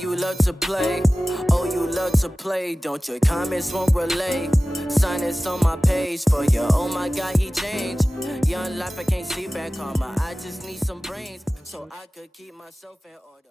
you love to play. Oh, you love to play. Don't your comments won't relay. Sign this on my page for you. Oh my God, he changed. Young life, I can't see back karma. I just need some brains so I could keep myself in order.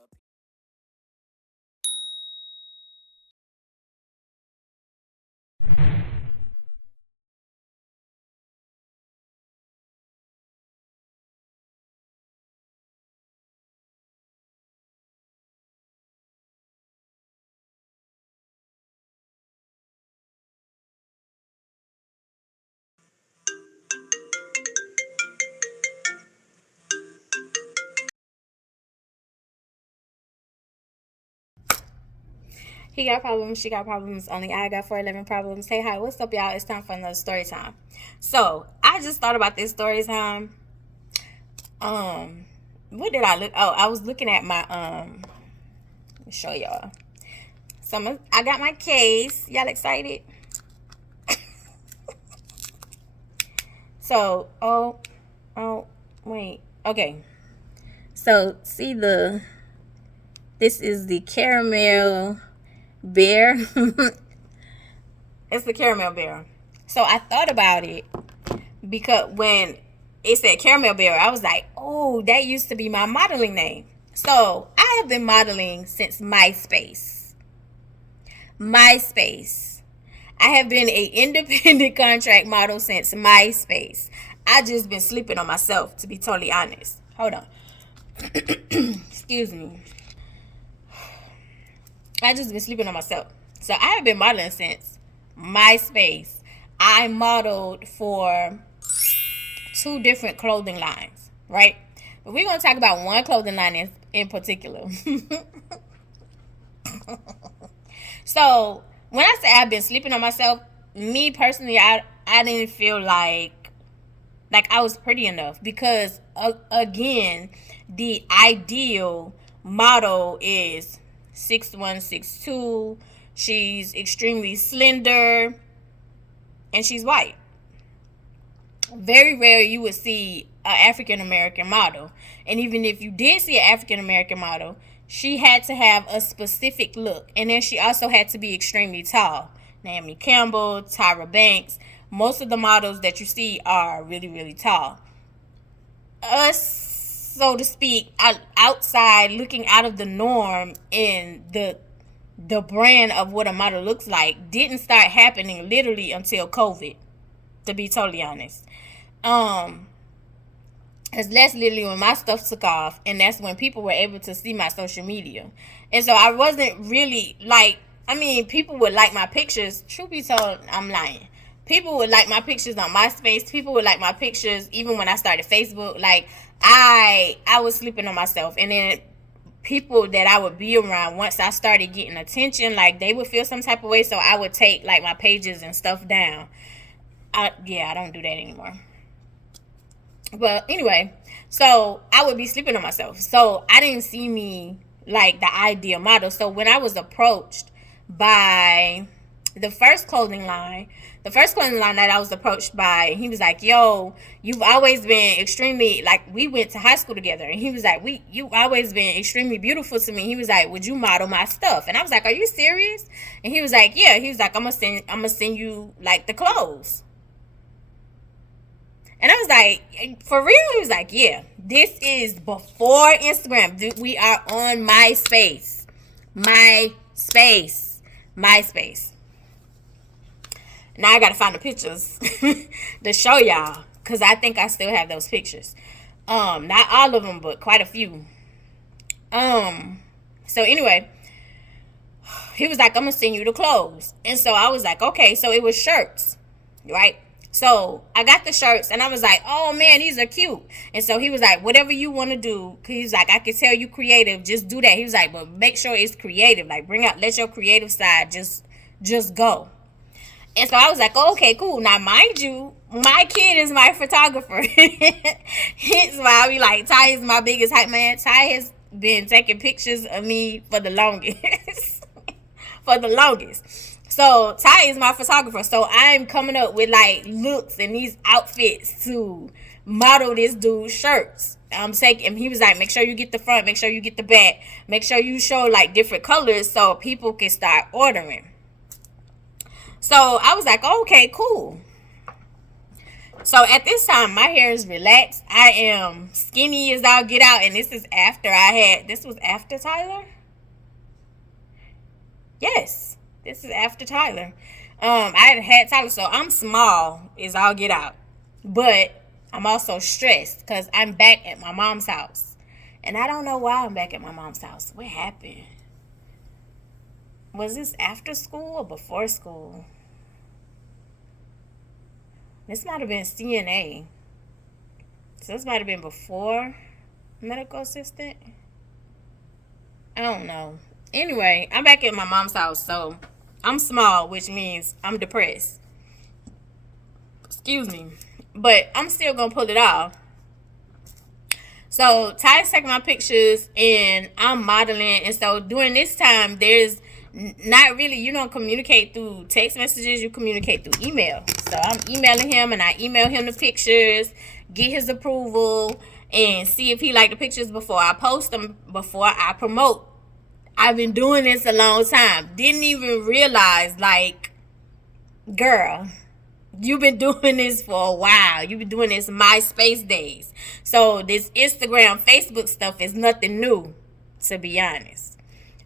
He got problems, she got problems, only I got 411 problems. Hey, hi, what's up, y'all? It's time for another story time. So, I just thought about this story time. What did I look? Oh, I was looking at my, let me show y'all. I got my case. Y'all excited? So, wait. Okay. So, see this is the caramel bear. It's the caramel bear. So I thought about it because when it said caramel bear, I was like, oh, that used to be my modeling name. So I have been modeling since MySpace. I have been an independent contract model since MySpace. I just been sleeping on myself, to be totally honest. Hold on. Excuse me. I just been sleeping on myself. So I have been modeling since MySpace. I modeled for 2 different clothing lines, right? But we're going to talk about one clothing line in particular. So when I say I've been sleeping on myself, me personally, I didn't feel like I was pretty enough because, again, the ideal model is 6'1", 6'2". She's extremely slender, and she's white. Very rare you would see an African American model, and even if you did see an African American model, she had to have a specific look, and then she also had to be extremely tall. Naomi Campbell, Tyra Banks, most of the models that you see are really, really tall. Us, so to speak, outside looking out of the norm in the brand of what a model looks like didn't start happening literally until COVID, to be totally honest. Because that's literally when my stuff took off, and that's when people were able to see my social media. And so I wasn't really people would like my pictures. Truth be told, I'm lying. People would like my pictures on MySpace. People would like my pictures even when I started Facebook. Like, I was sleeping on myself. And then people that I would be around, once I started getting attention, like, they would feel some type of way, so I would take, like, my pages and stuff down. I don't do that anymore. But anyway, so I would be sleeping on myself. So I didn't see me like the ideal model. So when I was approached by the first clothing line that I was approached by, he was like, yo, you've always been extremely, like, we went to high school together, and he was like, you always been extremely beautiful to me. He was like, would you model my stuff? And I was like, are you serious? And he was like, yeah. He was like, I'm gonna send you, like, the clothes. And I was like, for real? He was like, yeah. This is before Instagram. Dude, we are on MySpace. MySpace. Now I gotta find the pictures to show y'all, because I think I still have those pictures. Not all of them, but quite a few. So anyway, he was like, I'm gonna send you the clothes. And so I was like, okay. So it was shirts, right? So I got the shirts, and I was like, oh man, these are cute. And so he was like, whatever you want to do, because he's like, I can tell you creative, just do that. He was like, but make sure it's creative. Like, let your creative side just go. And so I was like, oh, okay, cool. Now, mind you, my kid is my photographer. Hence why I be like, Ty is my biggest hype man. Ty has been taking pictures of me for the longest. So Ty is my photographer. So I'm coming up with, like, looks and these outfits to model this dude's shirts. I'm taking. He was like, make sure you get the front, make sure you get the back, make sure you show like different colors so people can start ordering. So I was like, oh, okay, cool. So at this time, my hair is relaxed. I am skinny as I'll get out, and this is after this was after Tyler. Yes, this is after Tyler. I had Tyler, so I'm small as I'll get out. But I'm also stressed because I'm back at my mom's house. And I don't know why I'm back at my mom's house. What happened? Was this after school or before school? This might have been CNA. So this might have been before medical assistant. I don't know. Anyway, I'm back at my mom's house, so I'm small, which means I'm depressed. Excuse me. But I'm still going to pull it off. So Ty's taking my pictures and I'm modeling. And so during this time, there's not really, you don't communicate through text messages. You communicate through email. So I'm emailing him and I email him the pictures, get his approval, and see if he liked the pictures before I post them, before I promote. I've been doing this a long time. Didn't even realize, like, girl, you've been doing this for a while. You've been doing this MySpace days. So this Instagram, Facebook stuff is nothing new, to be honest.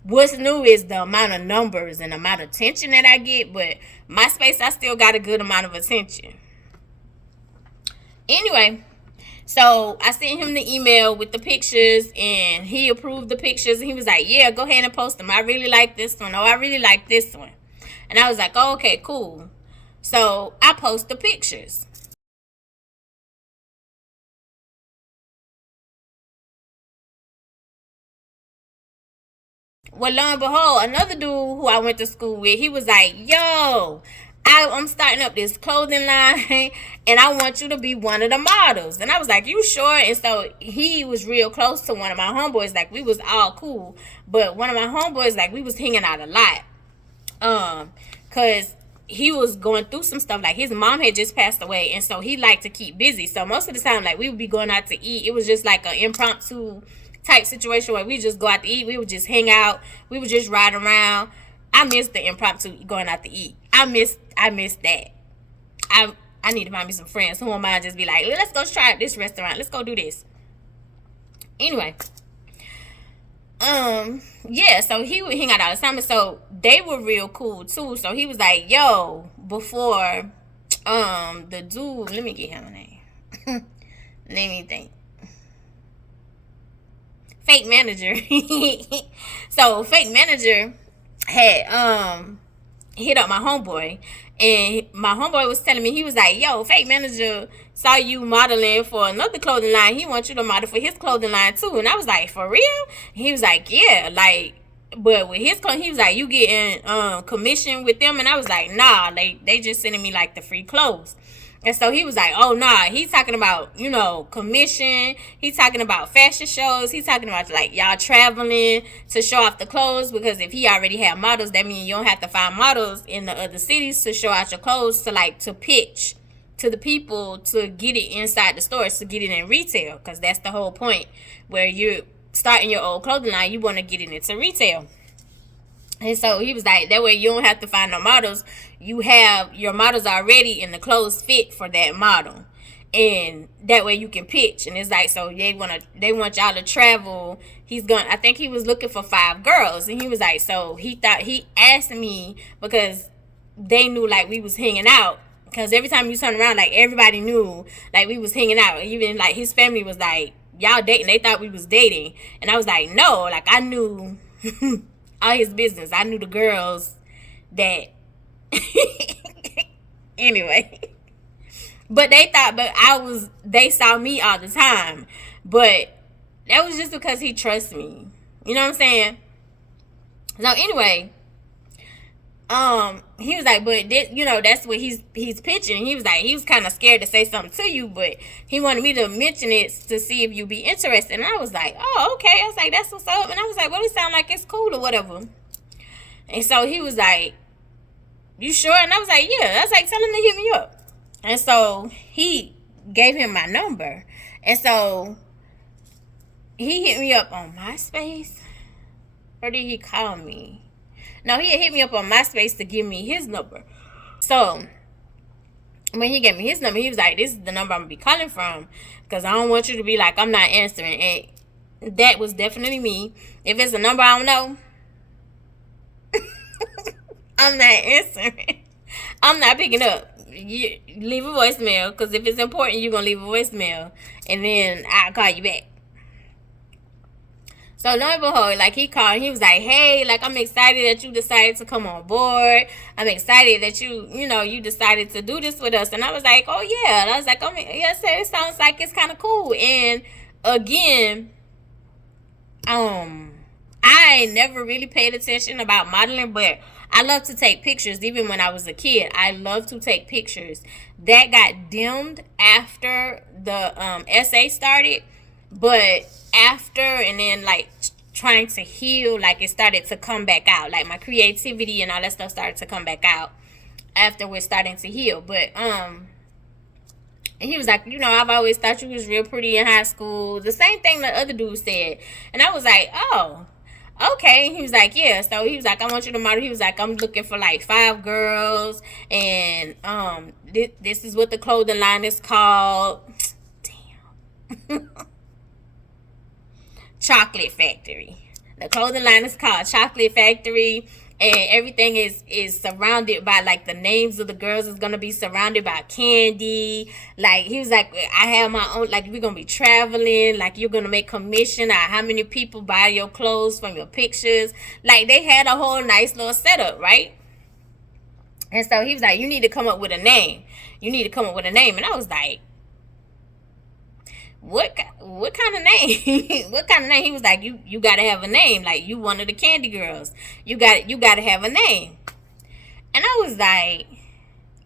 What's new is the amount of numbers and amount of attention that I get. But MySpace, I still got a good amount of attention. Anyway, so I sent him the email with the pictures, and he approved the pictures. And he was like, yeah, go ahead and post them. I really like this one. Oh, I really like this one. And I was like, oh, okay, cool. So I post the pictures. Well, lo and behold, another dude who I went to school with, he was like, yo, I'm starting up this clothing line and I want you to be one of the models. And I was like, you sure? And so he was real close to one of my homeboys. Like, we was all cool. But one of my homeboys, like, we was hanging out a lot. Because he was going through some stuff. Like, his mom had just passed away. And so he liked to keep busy. So most of the time, like, we would be going out to eat. It was just like an impromptu type situation where we just go out to eat. We would just hang out. We would just ride around. I miss the impromptu going out to eat. I miss that. I need to find me some friends who am I just be like, let's go try this restaurant. Let's go do this. Anyway. Yeah, so he would hang out all the time. And so they were real cool too. So he was like, yo, before the dude, let me get him a name. Let me think. Fake manager. So fake manager had hit up my homeboy, and my homeboy was telling me, he was like, yo, fake manager saw you modeling for another clothing line. He wants you to model for his clothing line too. And I was like, for real? He was like, yeah, like, but with his clothing, he was like, you getting commission with them? And I was like, nah, they just sending me like the free clothes. And so he was like, oh, nah, he's talking about, you know, commission. He's talking about fashion shows. He's talking about, like, y'all traveling to show off the clothes. Because if he already had models, that means you don't have to find models in the other cities to show out your clothes, to, like, to pitch to the people to get it inside the stores, to get it in retail. Because that's the whole point. Where you're starting your old clothing line, you want to get it into retail. And so he was like, that way you don't have to find no models. You have your models already and the clothes fit for that model. And that way you can pitch. And it's like, so they want y'all to travel. I think he was looking for 5 girls. And he was like, so he asked me, because they knew like we was hanging out. Because every time you turn around, like everybody knew like we was hanging out. Even like his family was like, y'all dating. They thought we was dating. And I was like, no, like I knew all his business. I knew the girls that anyway. But they saw me all the time. But that was just because he trusts me. You know what I'm saying? So anyway, he was like, but this, you know, that's what he's pitching. He was like, he was kind of scared to say something to you, but he wanted me to mention it to see if you'd be interested. And I was like, oh, okay. I was like, that's what's up. And I was like, well, it sounds like it's cool or whatever. And so he was like, you sure? And I was like, yeah. I was like, tell him to hit me up. And so he gave him my number. And so he hit me up on MySpace. Or did he call me? No, he had hit me up on MySpace to give me his number. So when he gave me his number, he was like, this is the number I'm going to be calling from, because I don't want you to be like, I'm not answering. And that was definitely me. If it's a number I don't know, I'm not answering. I'm not picking up. You leave a voicemail, because if it's important, you're going to leave a voicemail, and then I'll call you back. So lo and behold, like, he called and he was like, hey, like, I'm excited that you decided to come on board. I'm excited that you decided to do this with us. And I was like, oh yeah. And I was like, yes, it sounds like it's kind of cool. And again, I never really paid attention about modeling, but I love to take pictures. Even when I was a kid, I love to take pictures. That got dimmed after the essay started, but after, and then like trying to heal, like it started to come back out. Like my creativity and all that stuff started to come back out after we're starting to heal. But and he was like, I've always thought you was real pretty in high school. The same thing the other dude said. And I was like, oh, okay. He was like, yeah. So he was like, I want you to model. He was like, I'm looking for like 5 girls, and this is what the clothing line is called. Damn. Chocolate Factory. The clothing line is called Chocolate Factory, and everything is surrounded by, like, the names of the girls is gonna be surrounded by candy. Like, he was like, I have my own, like, we're gonna be traveling, like, you're gonna make commission on how many people buy your clothes from your pictures. Like, they had a whole nice little setup, right? And so he was like, you need to come up with a name. You need to come up with a name. And I was like, what kind of name? What kind of name? He was like, you gotta have a name. Like, you one of the candy girls. You gotta have a name. And I was like,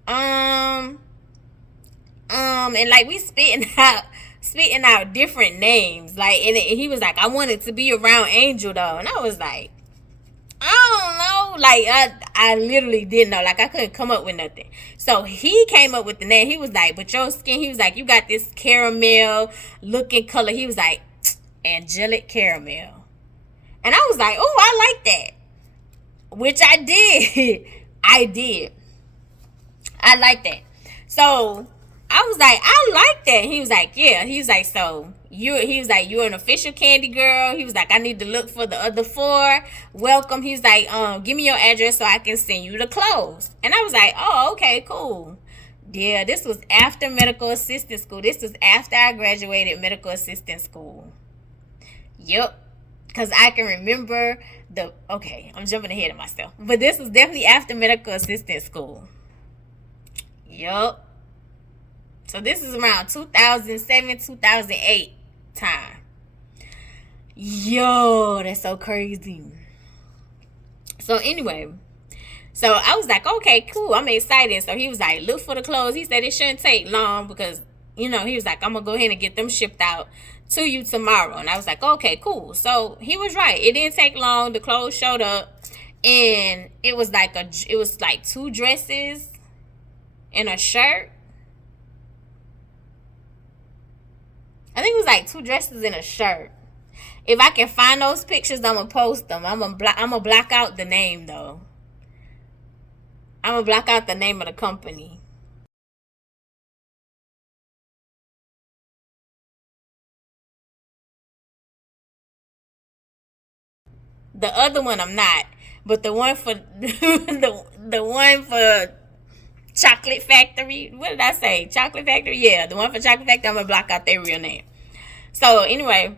and like we spitting out different names. Like, and he was like, I want it to be around Angel though. And I was like, I don't know. Like, I literally didn't know. Like, I couldn't come up with nothing. So he came up with the name. He was like, but your skin, he was like, you got this caramel looking color. He was like, angelic caramel. And I was like, oh, I like that. Which I did. I did. I like that. So I was like, I like that. He was like, yeah. He was like, so he was like, you're an official candy girl. He was like, I need to look for the other 4. Welcome. He was like, give me your address so I can send you the clothes. And I was like, oh, okay, cool. Yeah, this was after medical assistant school. This was after I graduated medical assistant school. Yep. Because I can remember I'm jumping ahead of myself. But this was definitely after medical assistant school. Yep. So this is around 2007, 2008 time. Yo, that's so crazy. So anyway, so I was like, okay, cool. I'm excited. So he was like, look for the clothes. He said it shouldn't take long because, he was like, I'm going to go ahead and get them shipped out to you tomorrow. And I was like, okay, cool. So he was right. It didn't take long. The clothes showed up, and it was like 2 dresses and a shirt. I think it was like 2 dresses and a shirt. If I can find those pictures, I'm going to post them. I'm going to block out the name, though. I'm going to block out the name of the company. The other one I'm not. But the one for the one for Chocolate Factory. What did I say? Chocolate Factory? Yeah, the one for Chocolate Factory, I'm going to block out their real name. So, anyway.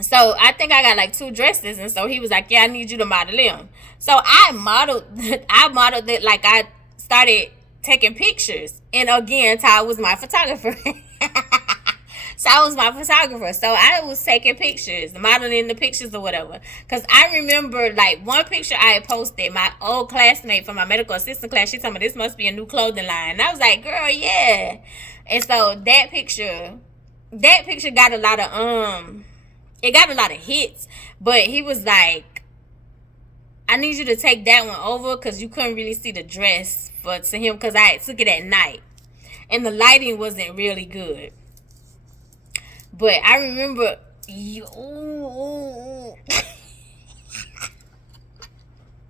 So, I think I got like 2 dresses. And so, he was like, yeah, I need you to model them. So, I modeled it like I started taking pictures. And again, Ty was my photographer. So I was my photographer. So I was taking pictures, modeling the pictures or whatever. Because I remember, like, one picture I had posted, my old classmate from my medical assistant class, she told me this must be a new clothing line. And I was like, girl, yeah. And so that picture got a lot of hits. But he was like, I need you to take that one over because you couldn't really see the dress to him because I took it at night. and the lighting wasn't really good. But I remember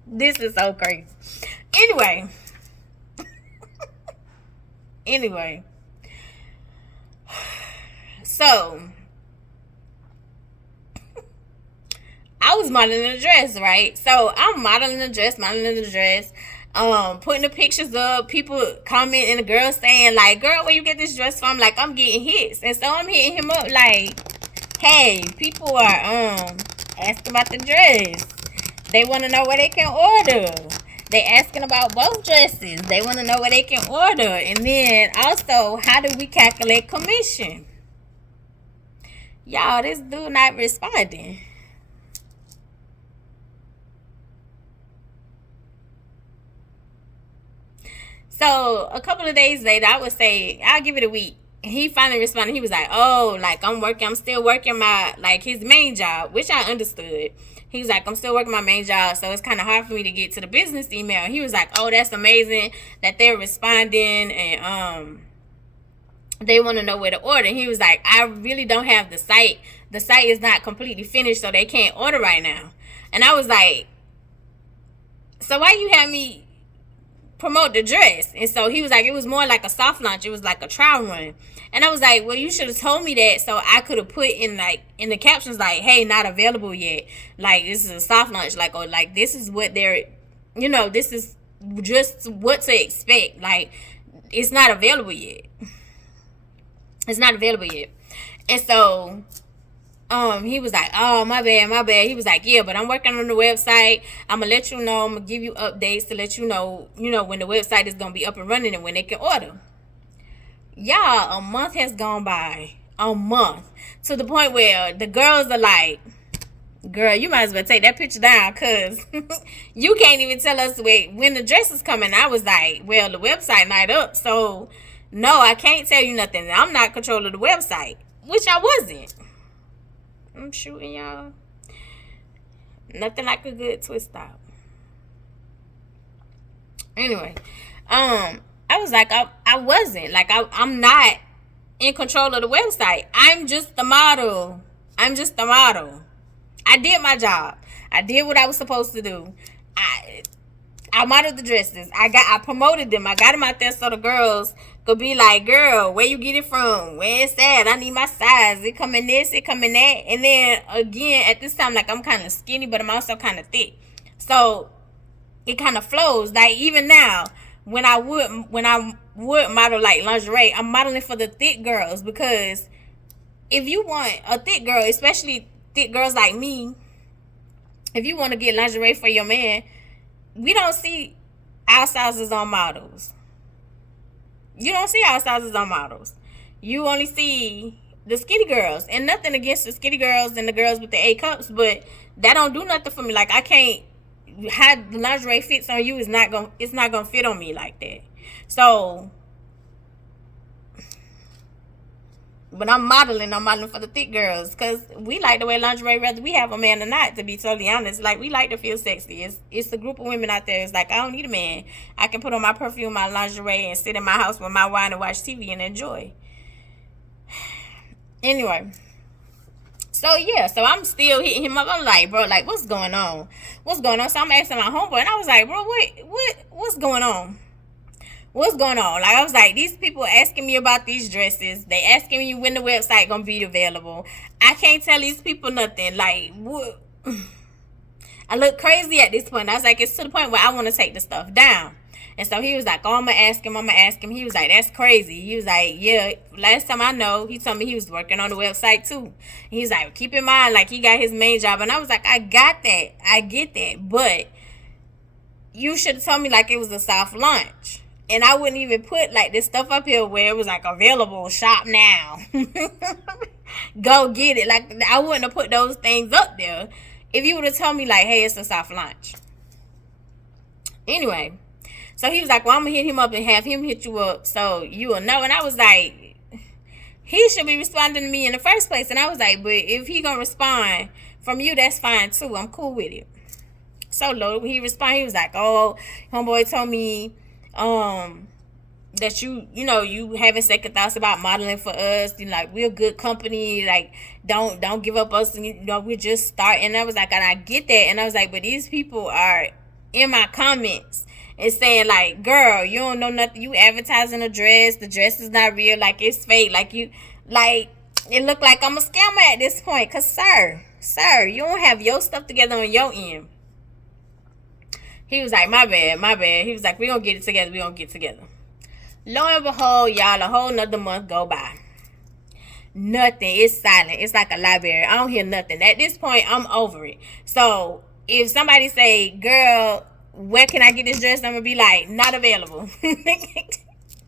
this is so crazy. Anyway, so I was modeling a dress, right? So I'm modeling the dress, putting the pictures up, people comment, and the girl saying like, girl, where you get this dress from? Like, I'm getting hits. And so I'm hitting him up like, hey, people are asking about the dress. They want to know where they can order. They asking about both dresses. They want to know where they can order. And then also, how do we calculate commission? Y'all, this dude not responding. So a couple of days later, I would say, I'll give it a week. He finally responded. He was like, oh, like I'm still working my, like his main job, which I understood. He was like, I'm still working my main job, so it's kind of hard for me to get to the business email. He was like, oh, that's amazing that they're responding, and they want to know where to order. He was like, I really don't have the site. The site is not completely finished, so they can't order right now. And I was like, so why you have me promote the dress? And so he was like, it was more like a soft launch. It was like a trial run. And I was like, well, you should have told me that so I could have put in the captions like, hey, not available yet. Like, this is a soft launch. Like, or like, this is what they're, this is just what to expect. Like, it's not available yet. It's not available yet. And so he was like, oh, my bad. He was like, yeah, but I'm working on the website. I'm gonna let you know. I'm gonna give you updates to let you know, when the website is gonna be up and running and when they can order. Y'all, a month has gone by. A month. To the point where the girls are like, girl, you might as well take that picture down, because you can't even tell us when the dress is coming. I was like, well, the website not up, so no, I can't tell you nothing. I'm not controlling the website, which I wasn't. I'm shooting y'all. Nothing like a good twist out. Anyway, I was like, I wasn't. Like, I'm not in control of the website. I'm just the model. I did my job. I did what I was supposed to do. I modeled the dresses. I promoted them. I got them out there so the girls could be like, girl, where you get it from? Where it's at? I need my size. It come in this, it come in that. And then again, at this time, like, I'm kind of skinny, but I'm also kind of thick. So it kind of flows. Like, even now, when I would model like lingerie, I'm modeling for the thick girls, because if you want a thick girl, especially thick girls like me, if you want to get lingerie for your man, we don't see our sizes on models. You don't see our sizes on models. You only see the skinny girls. And nothing against the skinny girls and the girls with the A cups, but that don't do nothing for me. Like, I can't, how the lingerie fits on you it's not gonna fit on me like that. So, but I'm modeling for the thick girls, because we like to wear lingerie whether we have a man or not, to be totally honest. Like, we like to feel sexy. It's a group of women out there. It's like, I don't need a man. I can put on my perfume, my lingerie, and sit in my house with my wine and watch TV and enjoy. Anyway, so yeah, so I'm still hitting him up. I'm like, bro, like, what's going on? So I'm asking my homeboy, and I was like, bro, what's going on? What's going on? Like, I was like, these people asking me about these dresses. They asking me when the website gonna be available. I can't tell these people nothing. Like, what? I look crazy at this point. I was like, it's to the point where I want to take the stuff down. And so he was like, oh, I'm gonna ask him. He was like, that's crazy. He was like, yeah, last time I know, he told me he was working on the website too. He's like, keep in mind, like, he got his main job. And I was like, I got that. I get that. But you should have told me like it was a soft launch. And I wouldn't even put like this stuff up here where it was like available, shop now. Go get it. Like, I wouldn't have put those things up there if you would have told me like, hey, it's a soft launch. Anyway, so he was like, well, I'm gonna hit him up and have him hit you up so you will know. And I was like, he should be responding to me in the first place. And I was like, but if he gonna respond from you, that's fine too. I'm cool with it. So low, he responded. He was like, oh, homeboy told me that you having second thoughts about modeling for us. Like, we're a good company. Like, don't give up us. We're just starting. And I was like, and I get that. And I was like, but these people are in my comments and saying like, girl, you don't know nothing. You advertising a dress. The dress is not real. Like, it's fake. Like it look like I'm a scammer at this point. Cause sir, you don't have your stuff together on your end. He was like, my bad. He was like, we gonna get it together. Lo and behold, y'all, a whole nother month go by. Nothing. It's silent. It's like a library. I don't hear nothing. At this point, I'm over it. So if somebody say, girl, where can I get this dress? I'm gonna be like, not available.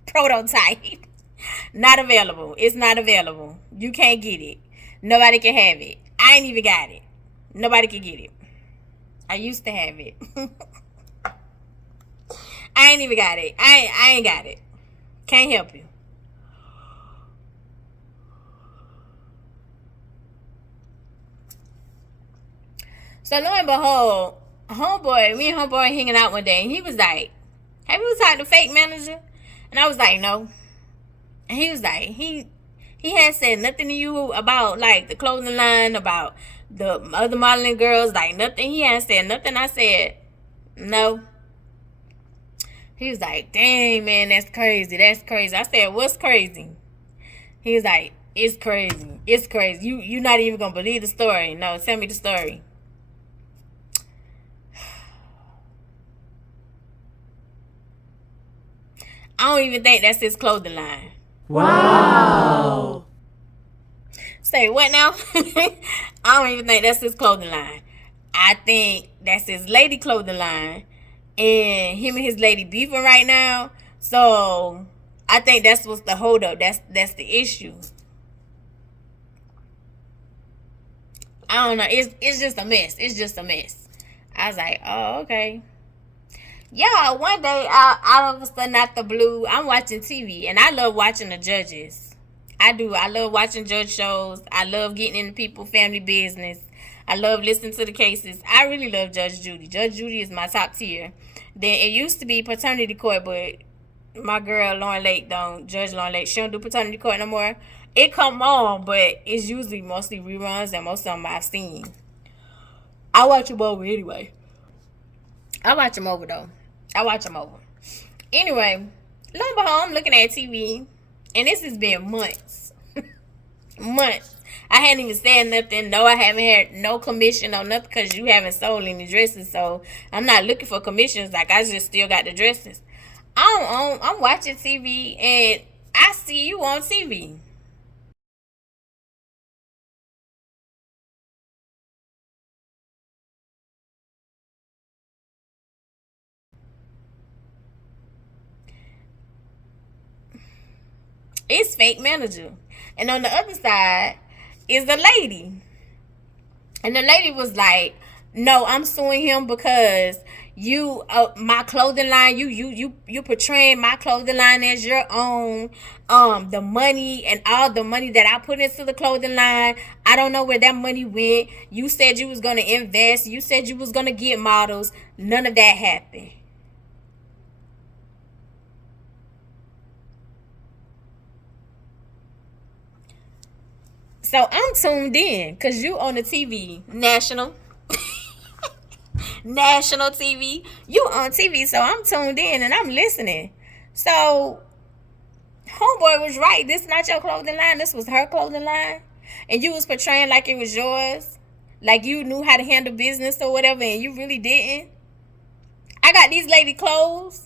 Prototype. Not available. It's not available. You can't get it. Nobody can have it. I ain't even got it. Nobody can get it. I used to have it. I ain't even got it. I ain't got it. Can't help you. So lo and behold, me and homeboy hanging out one day, and he was like, have you talked to fake manager? And I was like, no. And he was like, he had said nothing to you about like the clothing line, about the other modeling girls, like nothing. He hadn't said nothing. I said, no. He was like, dang, man, that's crazy. I said, what's crazy? He was like, it's crazy. You're not even going to believe the story. No, tell me the story. I don't even think that's his clothing line. Wow. Say what now? I don't even think that's his clothing line. I think that's his lady clothing line. And him and his lady beefing right now. So I think that's what's the hold up. That's the issue. I don't know. It's just a mess. I was like, oh, okay. Yeah, one day out of a sudden out the blue, I'm watching TV and I love watching the judges. I do. I love watching judge shows. I love getting into people's family business. I love listening to the cases. I really love Judge Judy. Judge Judy is my top tier. Then it used to be paternity court, but my girl Judge Lauren Lake, she don't do paternity court no more. It come on, but it's usually mostly reruns, and most of them I've seen. I watch them over anyway. I watch them over. Anyway, lo and behold, I'm looking at TV, and this has been months. I hadn't even said nothing. No, I haven't had no commission on nothing because you haven't sold any dresses. So I'm not looking for commissions. Like, I just still got the dresses. I'm watching TV and I see you on TV. It's fake manager. And on the other side is the lady. And the lady was like, no, I'm suing him because you my clothing line, you portraying my clothing line as your own. The money and all the money that I put into the clothing line, I don't know where that money went. You said you was gonna invest, you said you was gonna get models. None of that happened. So I'm tuned in because you on the TV, national TV. You on TV, so I'm tuned in and I'm listening. So homeboy was right. This is not your clothing line. This was her clothing line, and you was portraying like it was yours, like you knew how to handle business or whatever, and you really didn't. I got these lady clothes.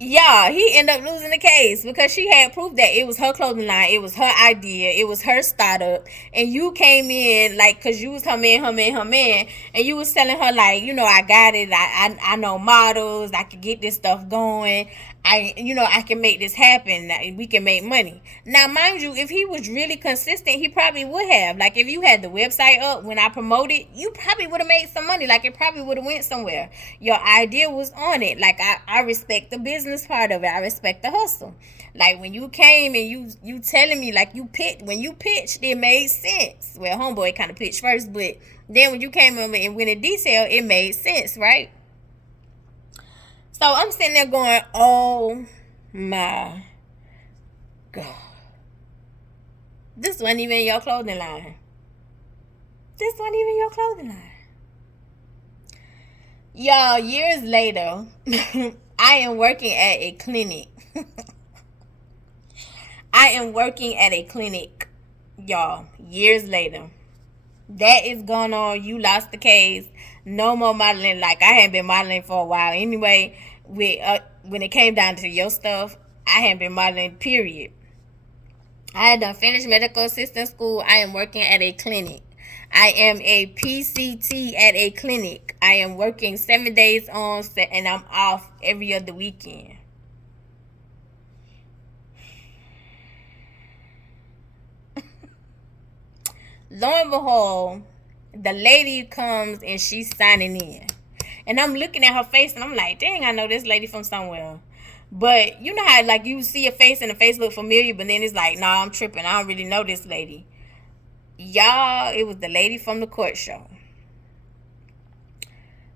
Yeah, he ended up losing the case because she had proof that it was her clothing line, it was her idea, it was her startup, and you came in like, cause you was her man, and you was telling her like, I got it, I know models, I can get this stuff going, I can make this happen, we can make money. Now, mind you, if he was really consistent, he probably would have. Like, if you had the website up when I promoted, you probably would have made some money. Like, it probably would have went somewhere. Your idea was on it. Like, I respect the business part of it. I respect the hustle. Like, when you came and you telling me, like, when you pitched, it made sense. Well, homeboy kind of pitched first, but then when you came over and went in detail, it made sense, right? So I'm sitting there going, oh my God. This wasn't even your clothing line. This wasn't even your clothing line. Y'all, years later, I am working at a clinic. I am working at a clinic, y'all, years later. That is going on. You lost the case. No more modeling. Like, I hadn't been modeling for a while anyway. When it came down to your stuff, I hadn't been modeling, period. I had done finished medical assistant school. I am working at a clinic. I am a PCT at a clinic. I am working 7 days on and I'm off every other weekend. Lo and behold, the lady comes and she's signing in. And I'm looking at her face and I'm like, dang, I know this lady from somewhere. But you know how, like, you see a face and the face look familiar, but then it's like, nah, I'm tripping. I don't really know this lady. Y'all, it was the lady from the court show.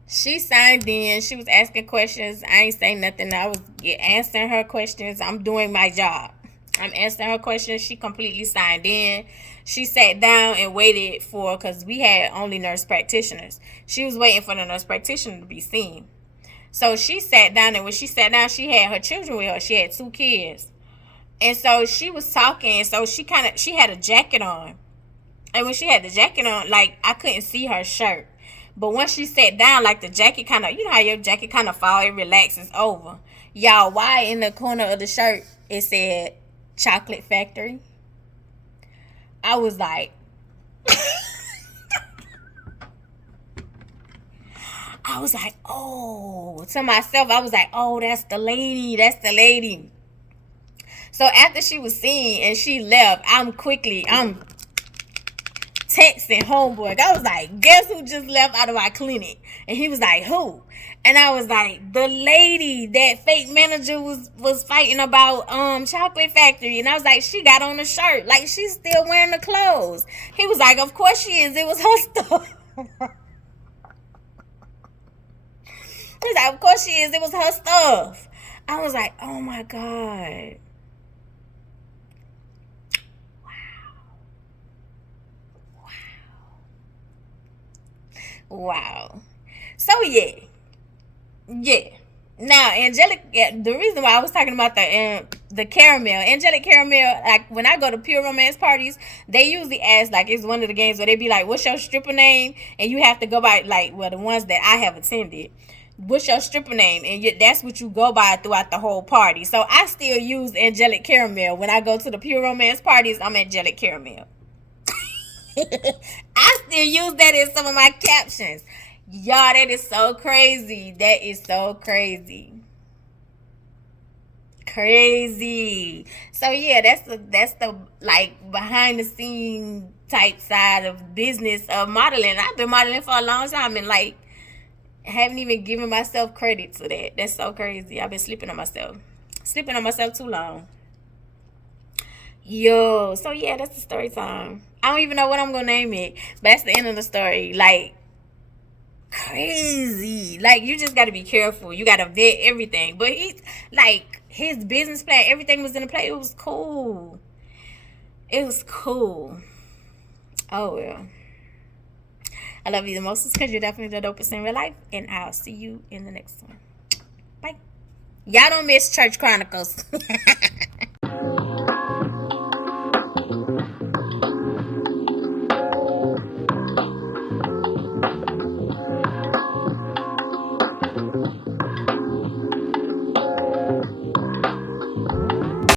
She signed in. She was asking questions. I ain't saying nothing. I was answering her questions. I'm doing my job. I'm answering her questions. She completely signed in. She sat down and waited for, because we had only nurse practitioners. She was waiting for the nurse practitioner to be seen. So she sat down, and when she sat down, she had her children with her. She had 2 kids. And so she was talking. So she had a jacket on. And when she had the jacket on, like, I couldn't see her shirt. But once she sat down, like, the jacket kind of, you know how your jacket kind of fall, it relaxes over. Y'all, why in the corner of the shirt it said Chocolate Factory? I was like, oh, to myself, I was like, oh, that's the lady. So after she was seen and she left, I'm texting homeboy. I was like, guess who just left out of our clinic? And he was like, who? And I was like, the lady that fake manager was fighting about Chocolate Factory. And I was like, she got on the shirt. Like, she's still wearing the clothes. He was like, of course she is. It was her stuff. He was like, of course she is. It was her stuff. I was like, oh my God. Wow. So yeah. Now, angelic. The reason why I was talking about the caramel, angelic caramel. Like, when I go to pure romance parties, they usually ask, like, it's one of the games where they be like, "What's your stripper name?" And you have to go by, like, well, the ones that I have attended. What's your stripper name? And that's what you go by throughout the whole party. So I still use angelic caramel when I go to the pure romance parties. I'm angelic caramel. I still use that in some of my captions. Y'all, that is so crazy. That is so crazy. Crazy. So yeah, that's the like behind the scene type side of business of modeling. I've been modeling for a long time and like haven't even given myself credit to that. That's so crazy. I've been sleeping on myself too long. Yo, so yeah, that's the story time. I don't even know what I'm gonna name it, but that's the end of the story. Like, crazy. Like, you just gotta be careful. You gotta vet everything. But he's like, his business plan, everything was in the play. It was cool. Oh well. I love you the most because you're definitely the dopest in real life, and I'll see you in the next one. Bye. Y'all don't miss Church Chronicles.